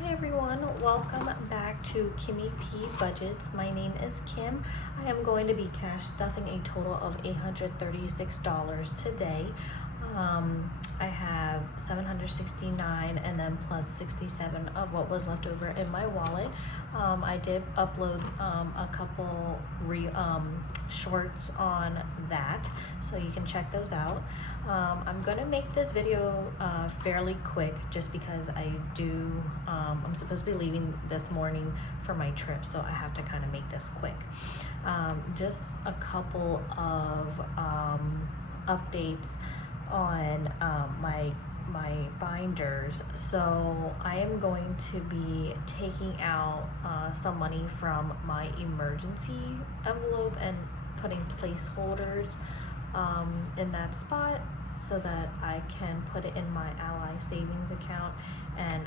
Hi everyone, welcome back to Kimmy P Budgets. My name is Kim. I am going to be cash stuffing a total of $836 today. I have $769 and then plus 67 of what was left over in my wallet. I did upload a couple shorts on that, so you can check those out. I'm gonna make this video fairly quick just because I'm supposed to be leaving this morning for my trip, so I have to kind of make this quick. Just a couple of updates on my binders. So I am going to be taking out some money from my emergency envelope and putting placeholders in that spot so that I can put it in my Ally savings account, and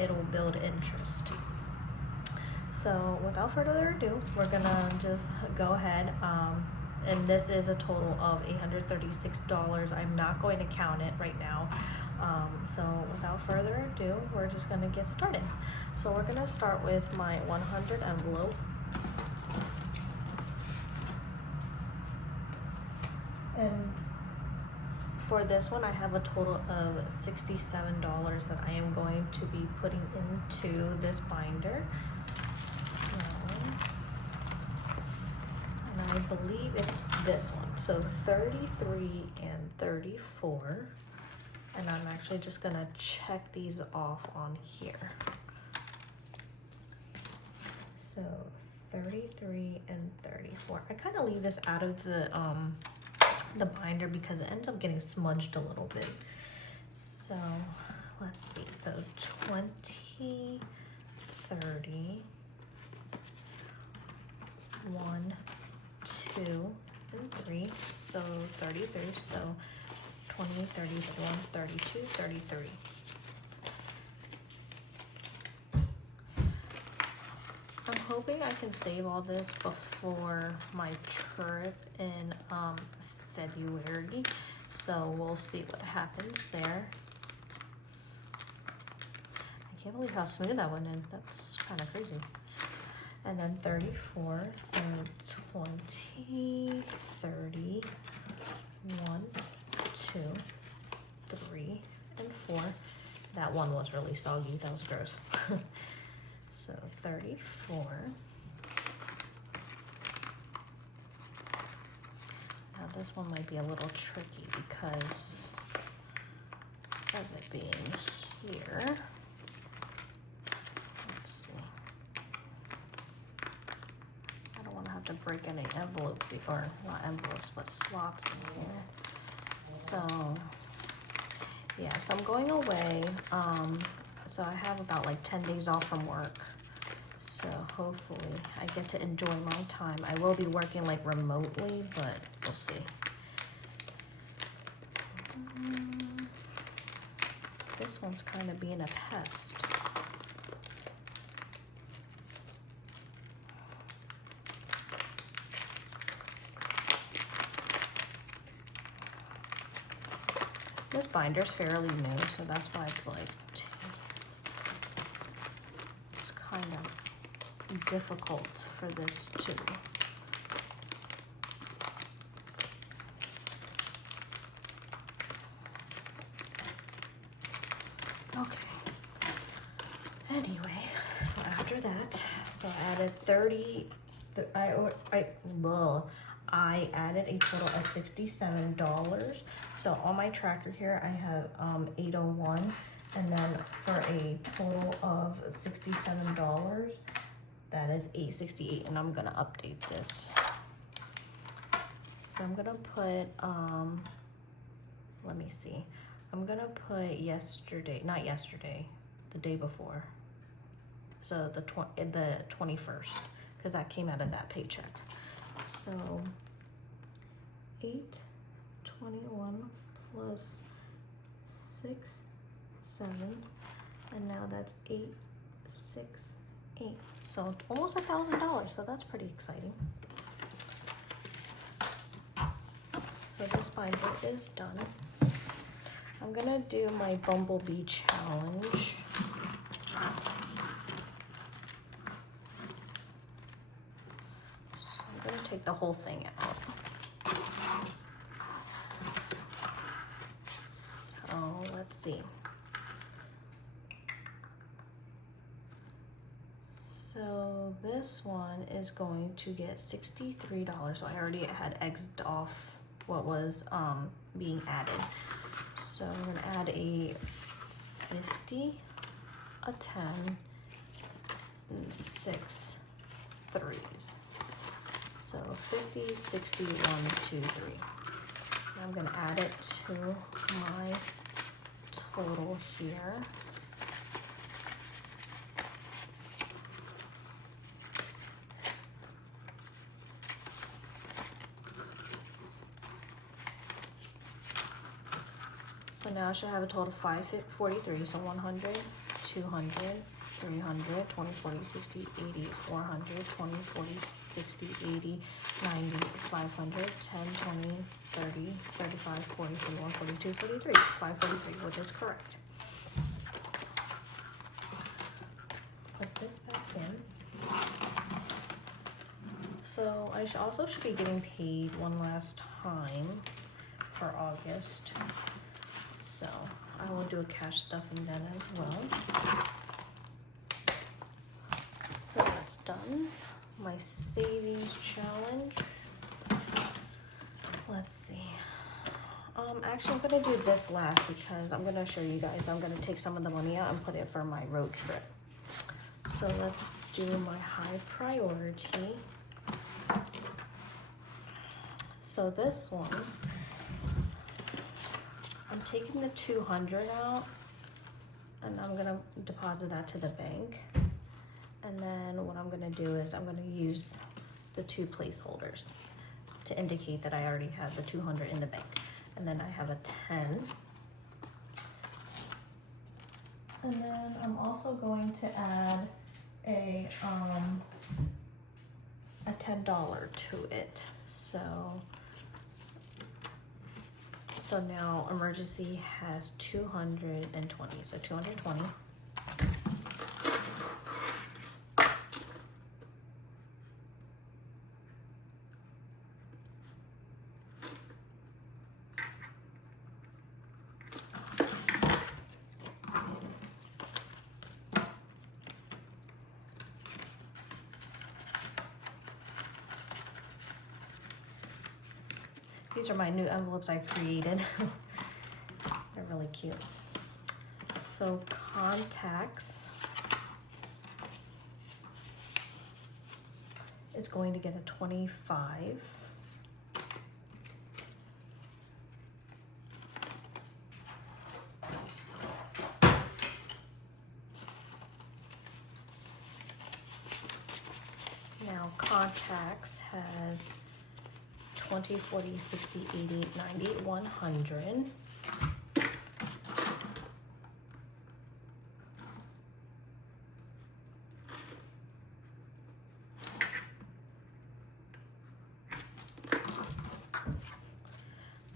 it'll build interest. So without further ado, we're gonna just go ahead, and this is a total of $836. I'm not going to count it right now. So without further ado, we're just gonna get started. So we're gonna start with my 100 envelope. And for this one, I have a total of $67 that I am going to be putting into this binder. And I believe it's this one. So 33 and 34. And I'm actually just gonna check these off on here. So 33 and 34. I kind of leave this out of the binder because it ends up getting smudged a little bit. So let's see. So 20, 30, 1, 2, and 3. So 33. So 20, 30, 31, 32, 33. I'm hoping I can save all this before my trip in February, so we'll see what happens there. I can't believe how smooth that went in. That's kind of crazy. And then 34, so 20, 30, 1, 2, 3, and 4. That one was really soggy. That was gross. So 34. Now this one might be a little tricky because of it being here. Let's see. I don't want to have to break any envelopes, or not envelopes, but slots in here. So yeah, so I'm going away. So I have about like 10 days off from work. So hopefully I get to enjoy my time. I will be working like remotely, but we'll see. This one's kind of being a pest. This binder's fairly new, so that's why it's like, it's kind of difficult for this too. Okay. Anyway, so after that, so I added 30. I added a total of $67. So on my tracker here, I have 801, and then for a total of $67, that is 868, and I'm gonna update this. So I'm gonna put let me see. I'm gonna put not yesterday, the day before. So the 21st, because that came out of that paycheck. So 821 plus 6, 7, and now that's 868. So almost $1,000. So that's pretty exciting. So this binder is done. I'm gonna do my Bumblebee challenge. take the whole thing out. So let's see. So this one is going to get $63. So I already had X'd off what was being added. So I'm gonna add a 50, a 10, and 6 threes. So 50, 60, 1, 2, 3. I'm gonna add it to my total here. So now I should have a total of 543, so 100, 200, 300, 20, 40, 60, 80, 400, 20, 40, 60, 80, 90, 500, 10, 20, 30, 35, 40, 41, 42, 43, 543, which is correct. Put this back in. So I also should be getting paid one last time for August. So I will do a cash stuffing then as well. So that's done. My savings challenge. Let's see. Actually, I'm gonna do this last because I'm gonna show you guys. I'm gonna take some of the money out and put it for my road trip. So let's do my high priority. So this one, I'm taking the 200 out and I'm gonna deposit that to the bank. And then what I'm gonna do is I'm gonna use the 2 placeholders to indicate that I already have the 200 in the bank. And then I have a 10. And then I'm also going to add a $10 to it. So now emergency has 220, so 220. These are my new envelopes I created. They're really cute. So contacts is going to get a 25. Now contacts has 20, 40, 60, 80, 90, 100.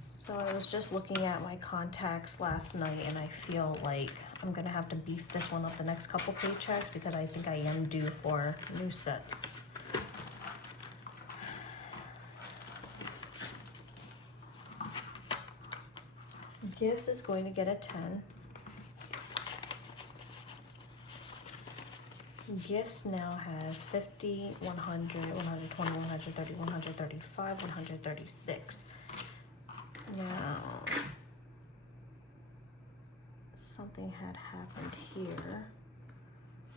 So I was just looking at my contacts last night and I feel like I'm gonna have to beef this one up the next couple paychecks because I think I am due for new sets. Gifts is going to get a 10. Gifts now has 50, 100, 120, 130, 135, 136. Now, something had happened here.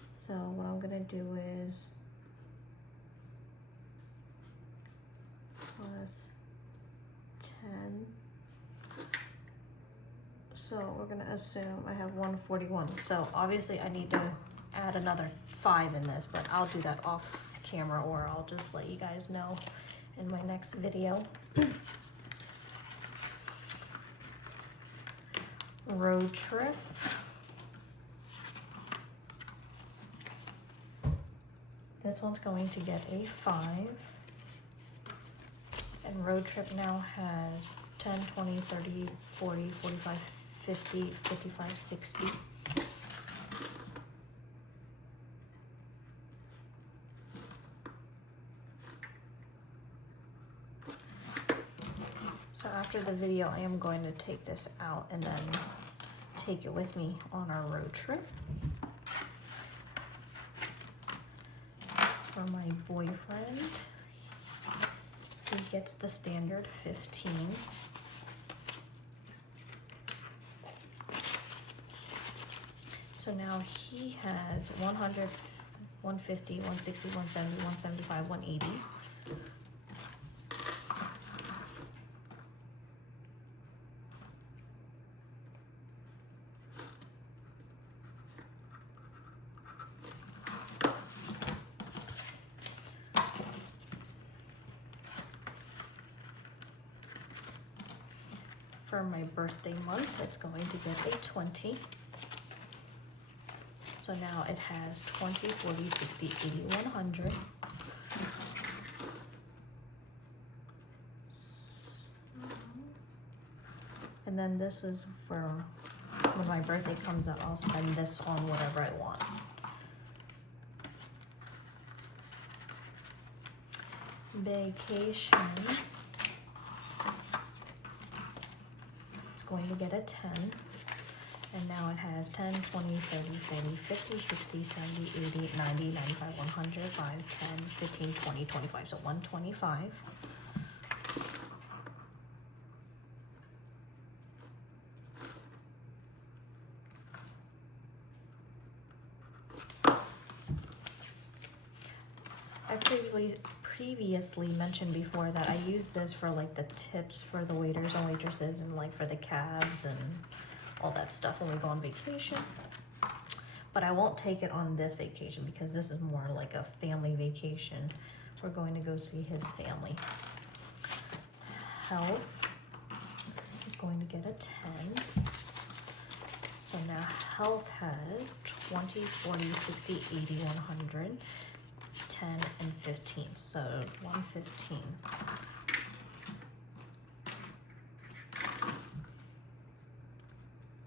So what I'm gonna do is plus 10. So we're gonna assume I have 141. So obviously I need to add another 5 in this, but I'll do that off camera or I'll just let you guys know in my next video. Road trip. This one's going to get a 5. And road trip now has 10, 20, 30, 40, 45, 50, 55, 60. So after the video, I am going to take this out and then take it with me on our road trip. For my boyfriend, he gets the standard 15. So now he has 100, 150, 160, 170, 175, 180. For my birthday month, it's going to get a 20. So now it has 20, 40, 60, 80, 100. And then this is for when my birthday comes up, I'll spend this on whatever I want. Vacation. It's going to get a 10. And now it has 10, 20, 30, 40, 50, 60, 70, 80, 90, 95, 100, 5, 10, 15, 20, 25. So 125. I previously mentioned before that I use this for like the tips for the waiters and waitresses and like for the cabs and all that stuff when we go on vacation. But I won't take it on this vacation because this is more like a family vacation. We're going to go see his family. Health is going to get a 10. So now health has 20, 40, 60, 80, 100, 10, and 15. So 115.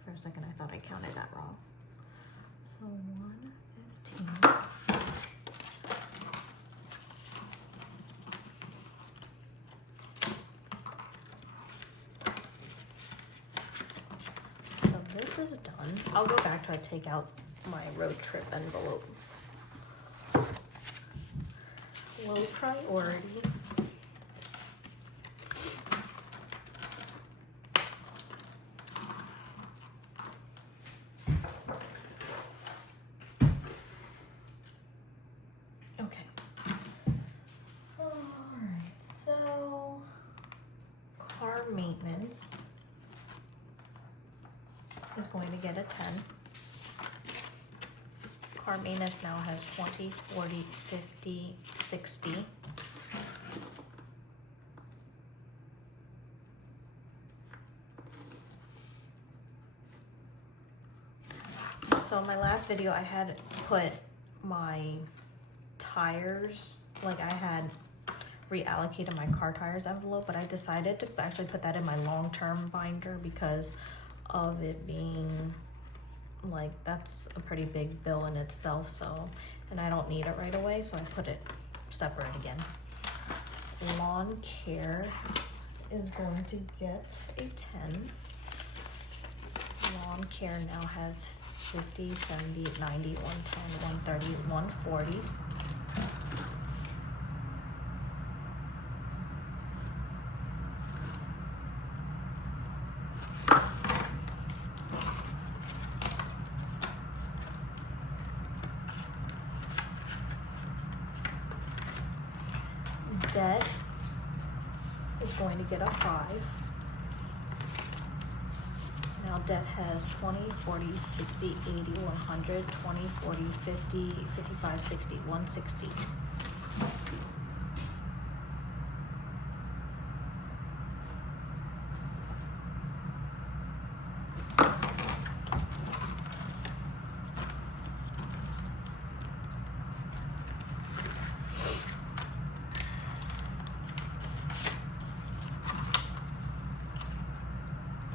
For a second, I thought I counted that wrong. So 115. So this is done. I'll go back to take out my road trip envelope. Low priority. Okay. All right, so car maintenance is going to get a 10. Car maintenance now has 20, 40, 50, 60. So in my last video, I had put my tires, like I had reallocated my car tires envelope, but I decided to actually put that in my long-term binder because of it being like that's a pretty big bill in itself, so, and I don't need it right away, so I put it separate again. Lawn care is going to get a 10. Lawn care now has 50, 70, 90, 110, 130, 140. Debt is going to get a 5. Now debt has 20, 40, 60, 80, 100, 20, 40, 50, 55, 60, 160.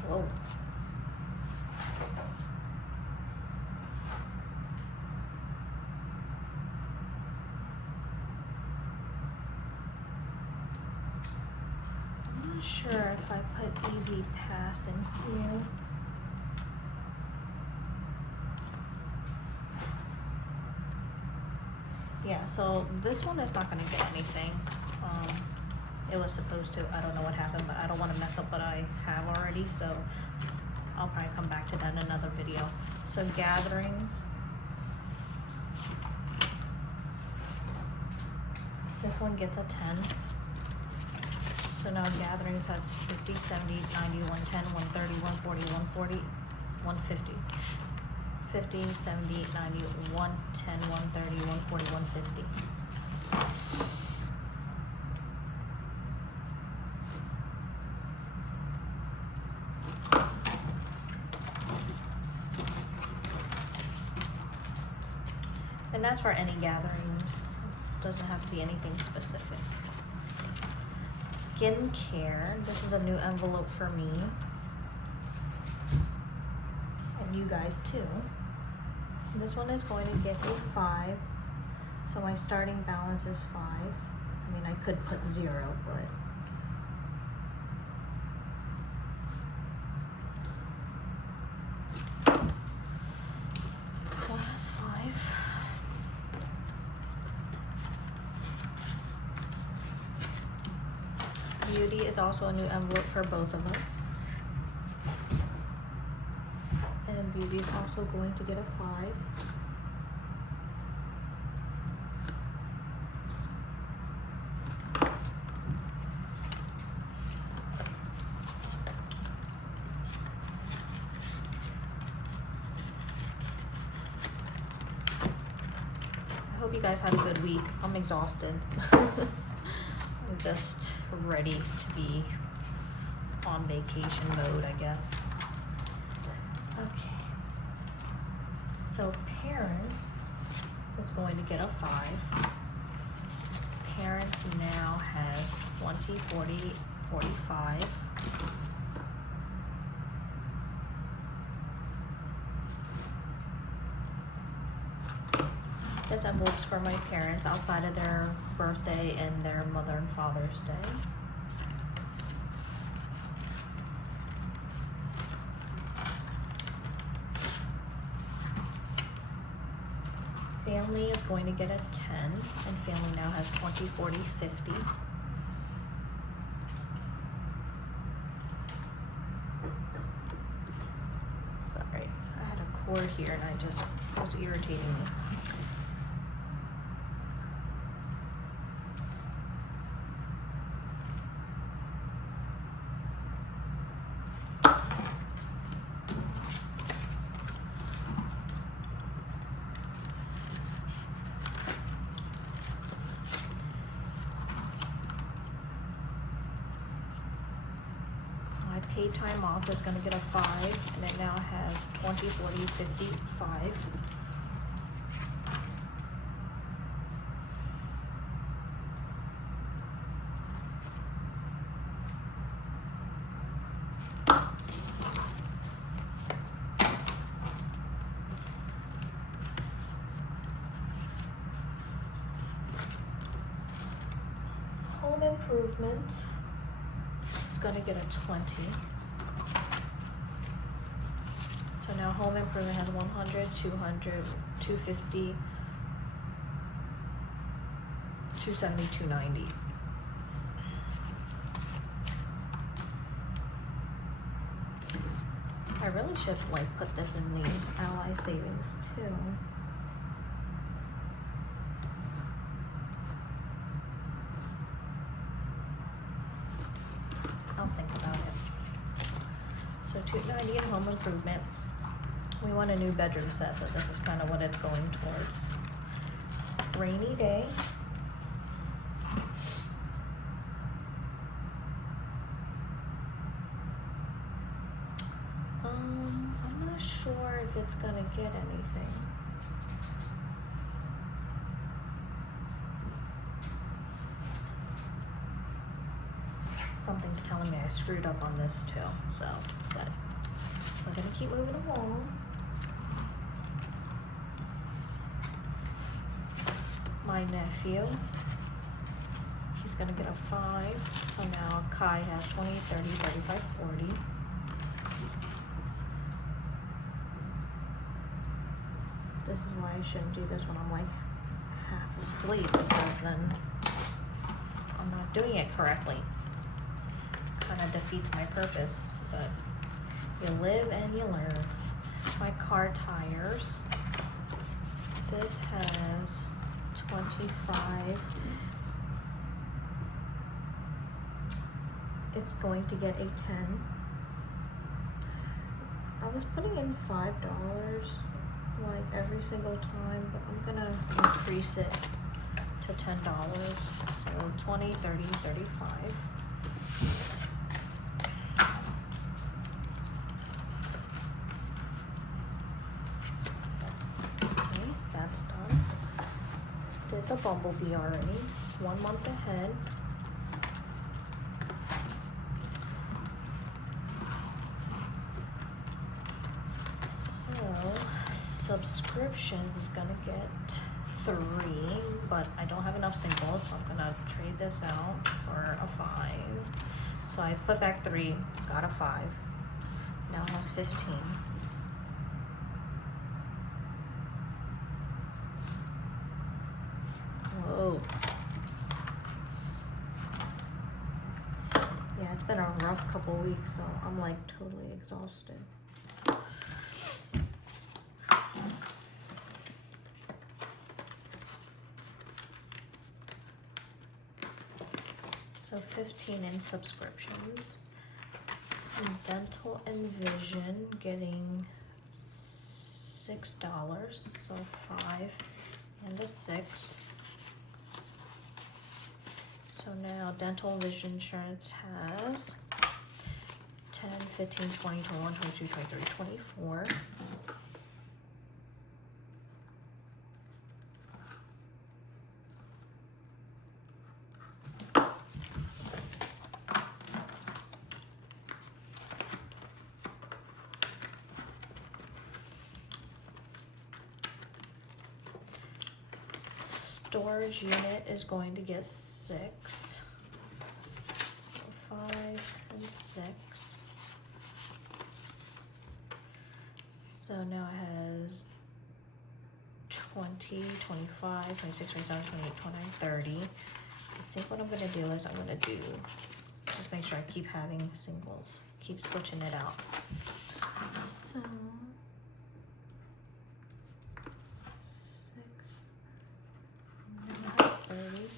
Whoa. not sure if I put easy pass in here. Yeah, so this one is not gonna get anything. It was supposed to, I don't know what happened, but I don't wanna mess up what I have already, so I'll probably come back to that in another video. So gatherings. This one gets a 10. So now gatherings has 50, 70, 90, 110, 130, 140, 140, 150. 50, 70, 90, 110, 130, 140, 150. And that's for any gatherings. Doesn't have to be anything specific. Skincare. This is a new envelope for me. And you guys too. This one is going to get a 5. So my starting balance is 5. I mean, I could put 0, but so it has 5. Beauty is also a new envelope for both of us. And beauty is also going to get a 5. I hope you guys had a good week. I'm exhausted. I'm just ready to be on vacation mode, I guess. Okay. So parents is going to get a 5. Parents now has 20, 40, 45. This envelope's for my parents outside of their birthday and their Mother and Father's Day. Family is going to get a 10, and family now has 20, 40, 50. Sorry, I had a cord here and I just was irritating me. Paid time off is going to get a 5, and it now has 20, 40, 50, 5. Home improvement is going to get a 20. So now home improvement has 100, 200, 250, 270, 290. I really should like put this in the Ally savings too. I'll think about it. So 290 in home improvement. We want a new bedroom set, so this is kind of what it's going towards. Rainy day. I'm not sure if it's gonna get anything. Something's telling me I screwed up on this too, so, but we're gonna keep moving along. My nephew, he's gonna get a 5. So now Kai has 20, 30, 35, 40. This is why I shouldn't do this when I'm like half asleep, because then I'm not doing it correctly. Kind of defeats my purpose, but you live and you learn. My car tires. This has 25. It's going to get a 10. I was putting in $5 like every single time, but I'm gonna increase it to $10. So 20, 30, 35. Okay, that's done. Did the bumblebee already. 1 month ahead. Subscriptions is gonna get 3, but I don't have enough singles, so I'm gonna trade this out for a 5. So I put back 3, got a 5. Now it has 15. Whoa. Yeah, it's been a rough couple weeks, so I'm like totally exhausted. So 15 in subscriptions. And dental and vision getting $6. So 5 and a 6. So now dental and vision insurance has 10, 15, 20, 21, 22, 23, 24. Storage unit is going to get 6. So 5 and 6. So now it has 20, 25, 26, 27, 28, 29, 30. I think what I'm gonna do is I'm gonna do, just make sure I keep having singles, keep switching it out. So, 6, now it has 30.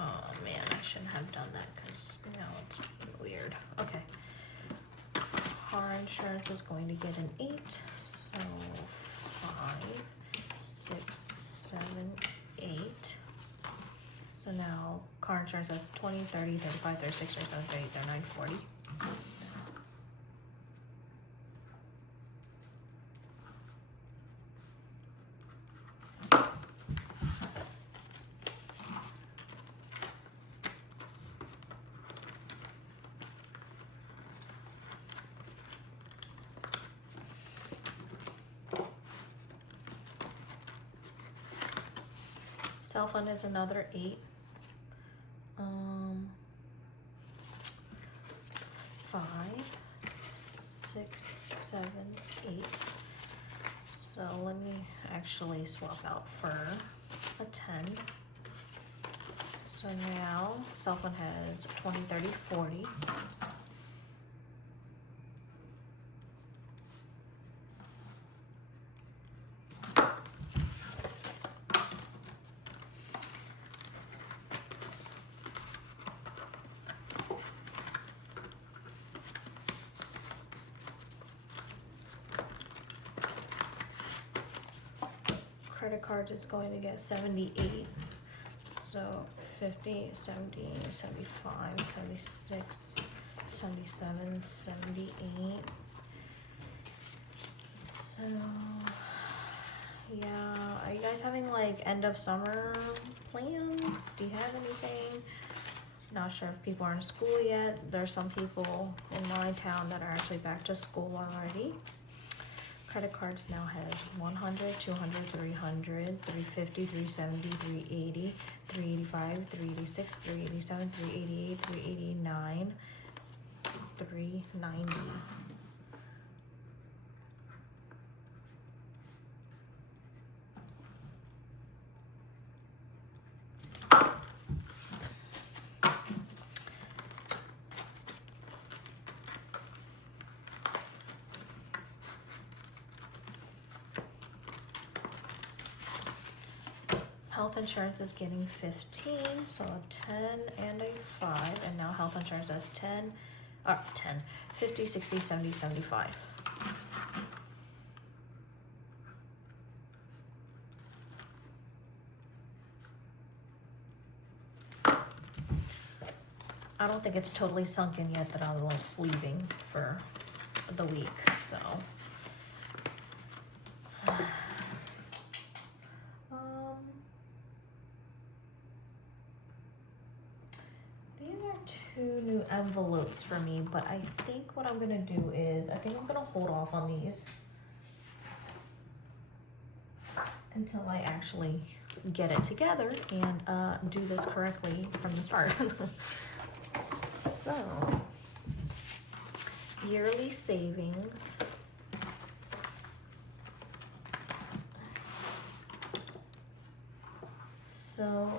Oh man, I shouldn't have done that because now it's weird. Okay. Car insurance is going to get an 8. So 5, 6, 7, 8. So now car insurance has 20, 30, 35, 36, 37, 38, 39, 40. Cell phone is another 8. 5, 6, 7, 8. So let me actually swap out for a 10. So now cell phone has 20, 30, 40. Credit card is going to get 78. So 50, 70, 75, 76, 77, 78. So yeah, are you guys having like end of summer plans? Do you have anything? Not sure if people are in school yet. There's some people in my town that are actually back to school already. Credit cards now has 100, 200, 300, 350, 370, 380, 385, 386, 387, 388, 389, 390. Health insurance is getting 15, so a 10 and a 5, and now health insurance has 10, 50, 60, 70, 75. I don't think it's totally sunk in yet that I'm like leaving for the week, so. These are 2 new envelopes for me, but I think what I'm gonna do is, I think I'm gonna hold off on these until I actually get it together and do this correctly from the start. So, yearly savings. So,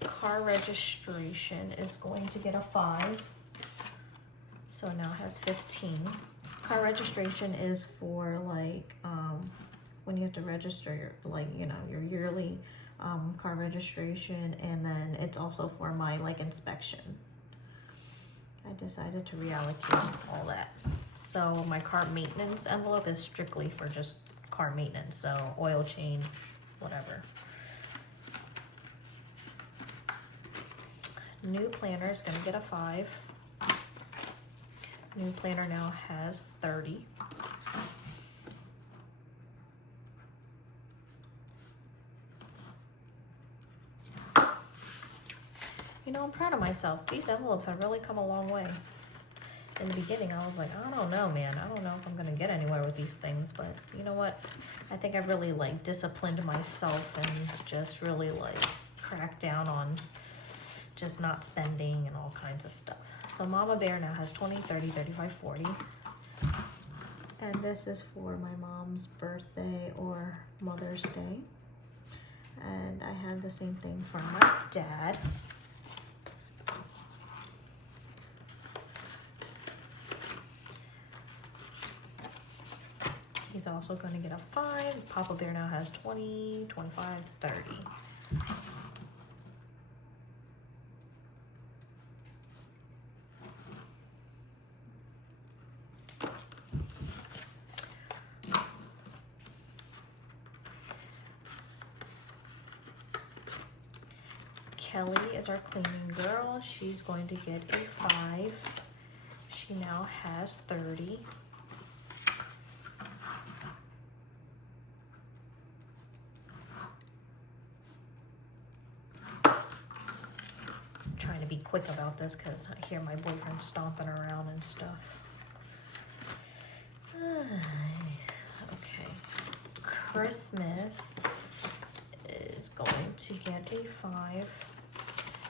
car registration is going to get a 5. So now it has 15. Car registration is for like, when you have to register, like, you know, your yearly car registration, and then it's also for my like inspection. I decided to reallocate all that. So my car maintenance envelope is strictly for just car maintenance, so oil change, whatever. New planner is gonna get a 5. New planner now has 30. You know, I'm proud of myself. These envelopes have really come a long way. In the beginning, I was like, I don't know, man. I don't know if I'm gonna get anywhere with these things, but you know what? I think I've really like disciplined myself and just really like cracked down on just not spending and all kinds of stuff. So Mama Bear now has 20, 30, 35, 40. And this is for my mom's birthday or Mother's Day. And I have the same thing for my dad. He's also going to get a 5. Papa Bear now has 20, 25, 30. Kelly is our cleaning girl. She's going to get a 5. She now has 30. Trying to be quick about this because I hear my boyfriend stomping around and stuff. Okay. Christmas is going to get a 5.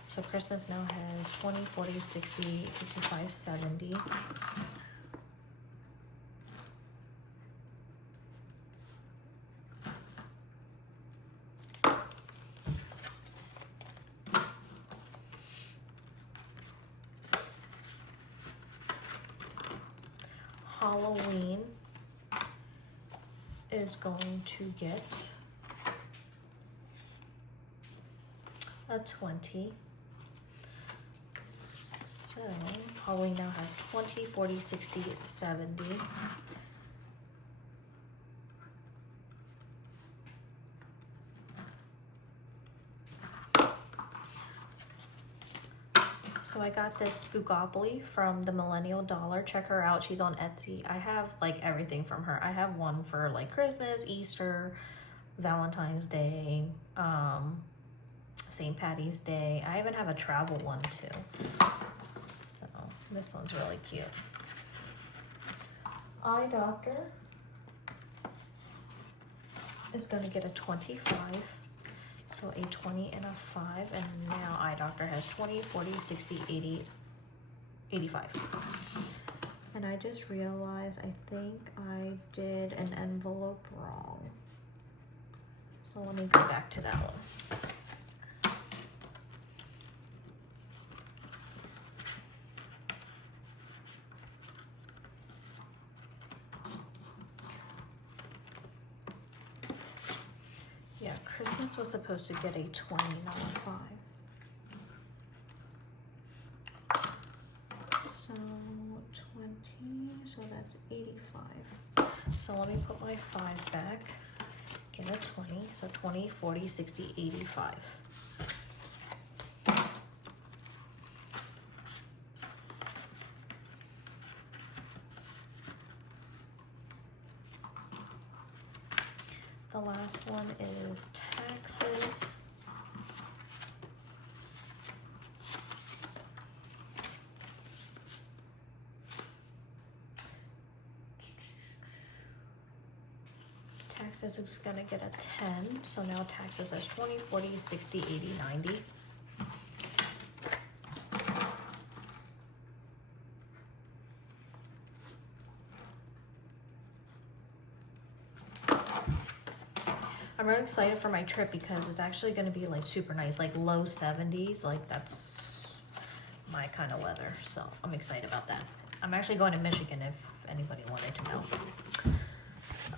So Christmas now has 20, 40, 60, 65, 70. Halloween is going to get a 20. So Halloween now has 20, 40, 60, 70. So I got this Travel-opoly from the Millennial Dollar. Check her out. She's on Etsy. I have like everything from her. I have one for like Christmas, Easter, Valentine's Day, St. Patty's Day. I even have a travel one too. So this one's really cute. Eye doctor is going to get a 25. So a 20 and a 5. And now eye doctor has 20, 40, 60, 80, 85. And I just realized I think I did an envelope wrong. So let me go back to that one. Yeah, Christmas was supposed to get a 20, not a 5. So 20, so that's 85. So let me put my 5 back, get a 20, so 20, 40, 60, 85. The last one is taxes. Taxes is going to get a 10, so now taxes is 20, 40, 60, 80, 90. I'm really excited for my trip because it's actually going to be like super nice, like low 70s, like that's my kind of weather, so I'm excited about that. I'm actually going to Michigan if anybody wanted to know.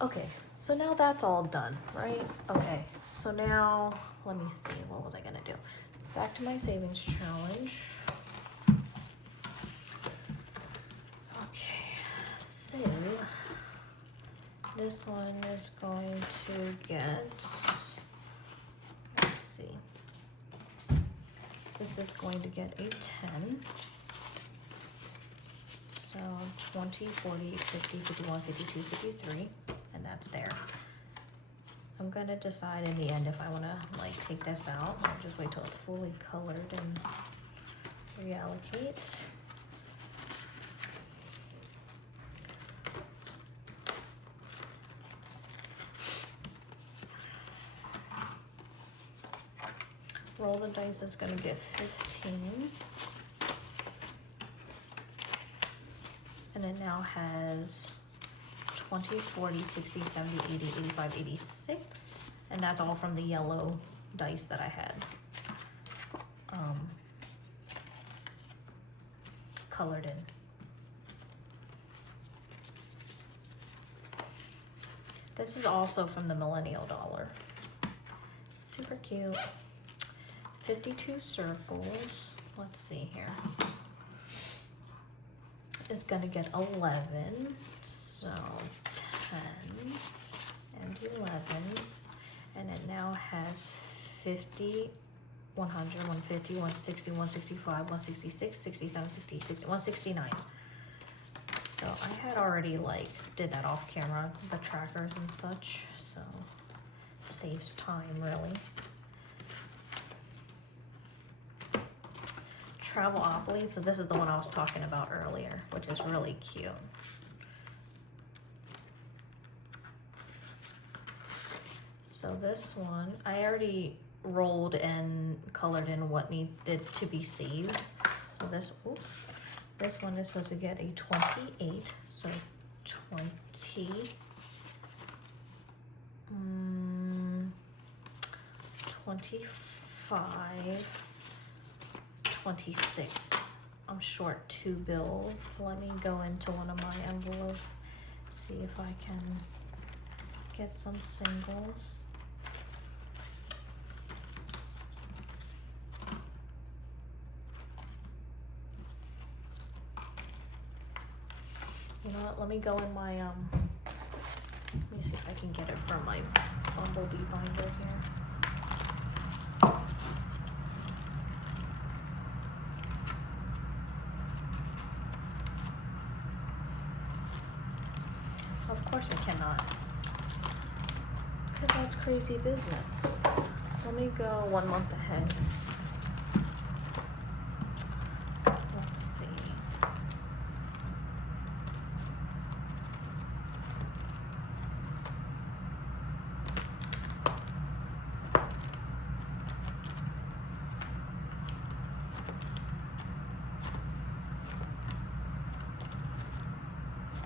Okay, so now that's all done, right? Okay, so now let me see, what was I gonna do? Back to my savings challenge. Okay, so this one is going to get, let's see, this is going to get a 10. So 20, 40, 50, 51, 52, 53. And that's there. I'm gonna decide in the end if I wanna like take this out. I'll just wait till it's fully colored and reallocate. Roll the dice is gonna get 15. And it now has 20, 40, 60, 70, 80, 85, 86. And that's all from the yellow dice that I had colored in. This is also from the Millennial Dollar. Super cute. 52 circles. Let's see here. It's gonna get 11. So 10 and 11, and it now has 50, 100, 150, 160, 165, 166, 67, 60, 60, 169. So I had already like did that off camera, the trackers and such, so saves time really. Travel-opoly, so this is the one I was talking about earlier, which is really cute. So this one, I already rolled and colored in what needed to be saved. So this, oops, this one is supposed to get a 28. So 20, 25, 26. I'm short 2 bills. Let me go into one of my envelopes, see if I can get some singles. You know what, let me go in my, let me see if I can get it from my Bumblebee binder here. Of course I cannot, because that's crazy business. Let me go 1 month ahead. Let's see.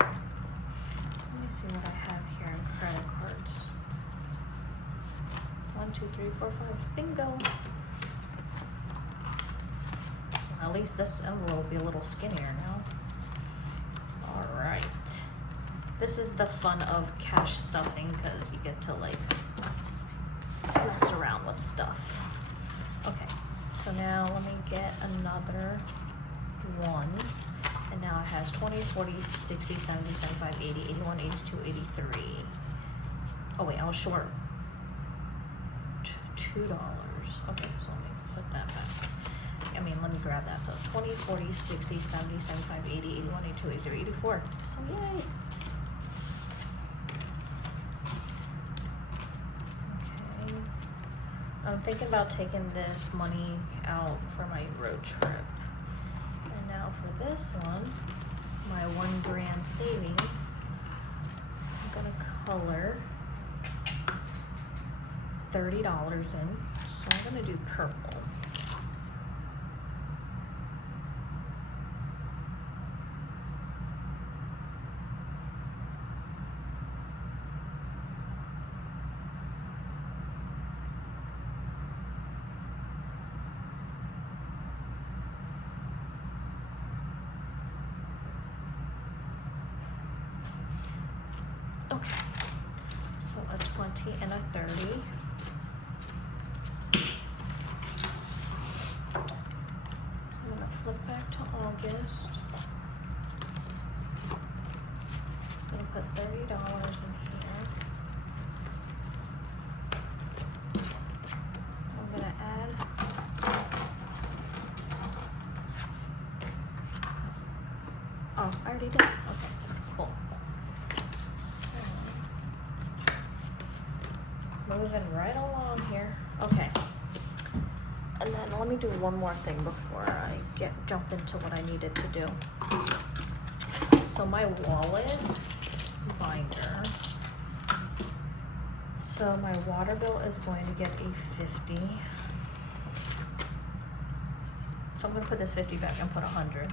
Let me see what I have here in credit cards. 1, 2, 3, 4, 5. Bingo. At least this envelope will be a little skinnier now. All right. This is the fun of cash stuffing because you get to like mess around with stuff. Okay, so now let me get another one. And now it has 20, 40, 60, 70, 75, 80, 81, 82, 83. Oh wait, I was short $2. Okay, so let me put that back. Let me grab that. So 20, 40, 60, 70, 75, 80, 81, 82, 83, 84. So yay. Okay. I'm thinking about taking this money out for my road trip. And now for this one, my $1,000 savings, I'm gonna color $30 in. So I'm gonna do purple. Okay, so a 20 and a 30. I'm gonna flip back to August. I'm gonna put $30 in here. I'm gonna add, oh, I already did, okay, cool. Moving right along here. Okay. And then let me do one more thing before I jump into what I needed to do. So my wallet binder. So my water bill is going to get a 50. So I'm gonna put this 50 back and put 100.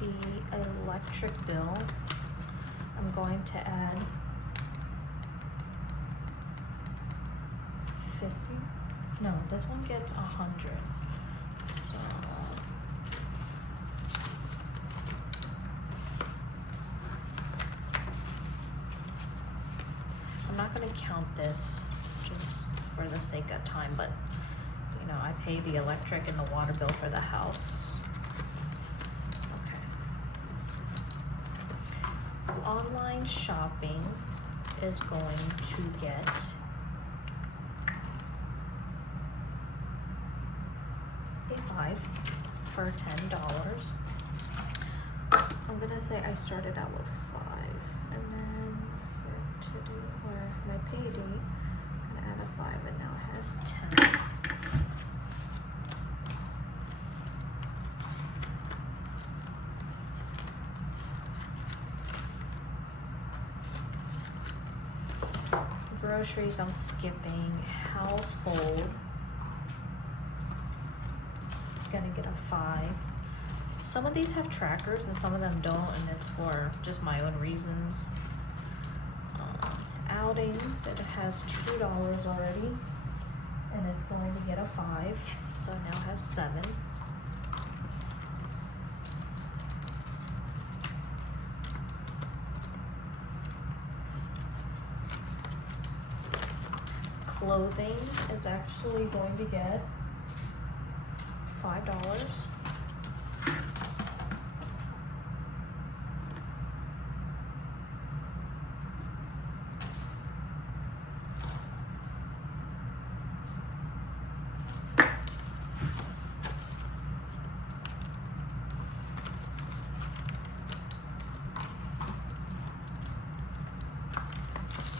The electric bill, I'm going to add 50. No, this one gets 100. So I'm not going to count this just for the sake of time, but you know, I pay the electric and the water bill for the house. Online shopping is going to get a 5 for $10. I'm gonna say I started out with 5, and then for my payday, I'm gonna add a 5, and now it has 10. Groceries I'm skipping. Household is gonna get a 5. Some of these have trackers and some of them don't, and it's for just my own reasons. Outings, it has $2 already, and it's going to get a 5, so now it has 7. Clothing is actually going to get $5.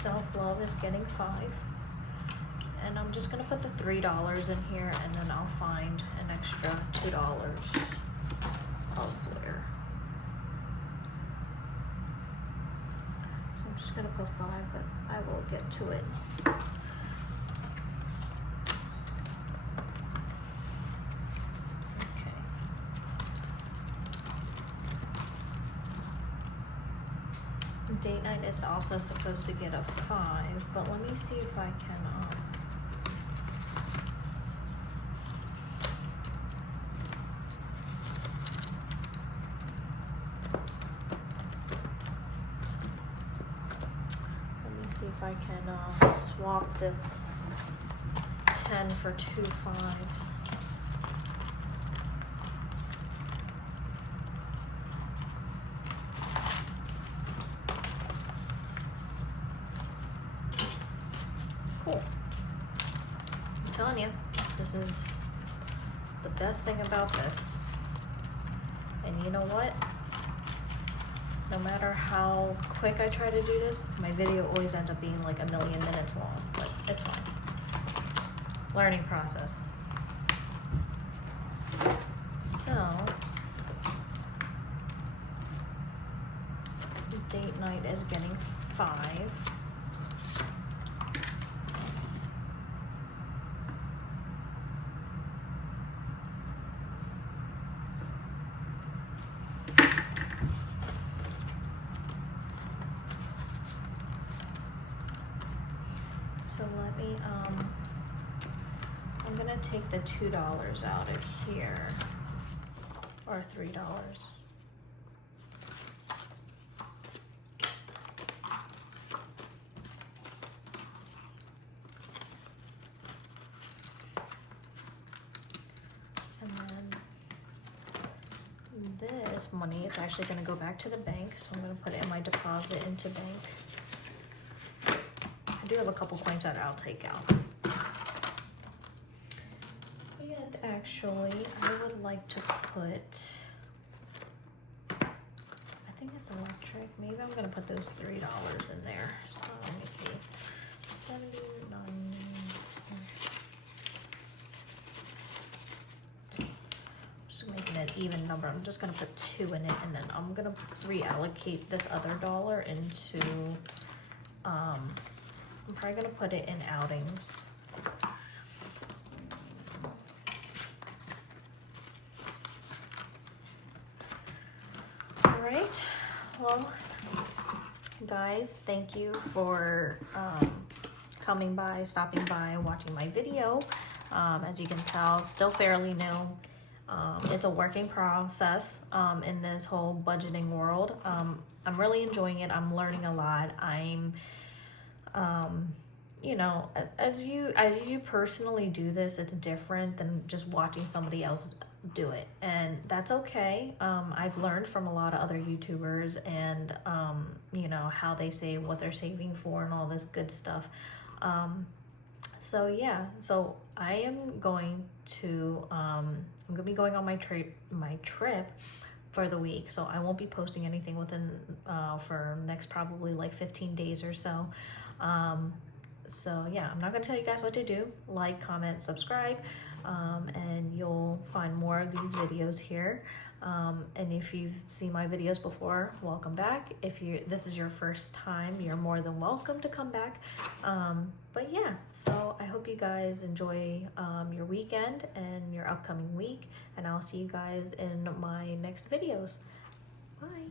self-love is getting 5. And I'm just gonna put the $3 in here, and then I'll find an extra $2 elsewhere. So I'm just gonna put 5, but I will get to it. Okay. Date night is also supposed to get a 5, but let me see if I can swap this 10 for 2 5s. Cool. I'm telling you, this is the best thing about this. And you know what? No matter how quick I try to do this, my video always ends up being like 1,000,000 minutes long, but it's fine. Learning process. So, date night is getting 5. So let me, I'm gonna take the $2 out of here, or $3. And then this money is actually gonna go back to the bank, so I'm gonna put it in my deposit into bank. I do have a couple coins that I'll take out. And actually, I would like to put, I think it's electric. Maybe I'm gonna put those $3 in there. So let me see, 79. Just making an even number. I'm just gonna put 2 in it, and then I'm gonna reallocate this other dollar into, I'm probably gonna put it in outings. All right, well, guys, thank you for coming by, stopping by, watching my video. As you can tell, still fairly new. It's a working process in this whole budgeting world. I'm really enjoying it. I'm learning a lot. I'm you know, as you personally do this, it's different than just watching somebody else do it, and that's okay. I've learned from a lot of other YouTubers, and you know, how they save, what they're saving for, and all this good stuff. So yeah, so I am going to I'm gonna be going on my trip for the week, so I won't be posting anything within for next probably like 15 days or so. So yeah, I'm not gonna tell you guys what to do. Like, comment, subscribe, and you'll find more of these videos here. And if you've seen my videos before, welcome back. If this is your first time, you're more than welcome to come back. But yeah, so I hope you guys enjoy your weekend and your upcoming week, and I'll see you guys in my next videos. Bye.